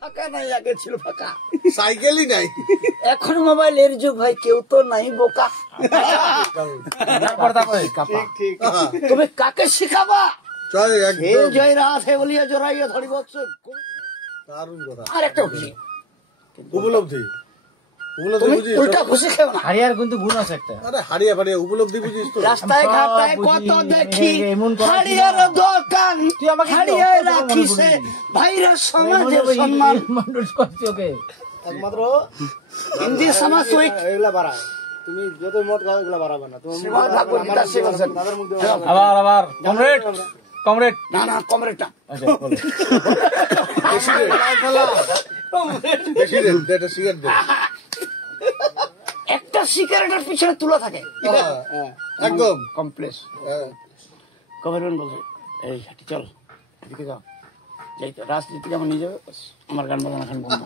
ফাঁকা নাই, আগে ছিল ফাঁকা, সাইকেলই নাই। এখন মোবাইলের যুগ ভাই, কেউ তো নাই বোকা। তুমি কাকে শিখাবা? জয় রাত হে বলিয়া জোরাইয়া ধরিব। আর একটা উপলব্ধি, উল্টা খুশি খেও না। হারিয়ার কিন্তু গুণ আছে একটা। আরে হারিয়া ফারিয়া উপলব্ধি বুঝিস তো? রাস্তায় ঘাটায় কত দেখি হারিয়ার দোকান, হারিয়ায় রাখিছে ভাইরা সমাজের সম্মান। একমাত্র হিন্দি সমাজ এগুলা বাড়ায়, তুমি যত মত খাও এগুলা বাড়াবে না। তুমি আবার কমরেড কমরেড না না কমরেড না, একটা সিগারেটের পিছনে তুলা থাকে একদম কমপ্লেক্স। কমরেড বলছে এই হাঁটি চল এদিকে যাও, যাই তো রাজনীতি যেমন নিয়ে যাবে, আমার গান বাজানো এখন বন্ধ।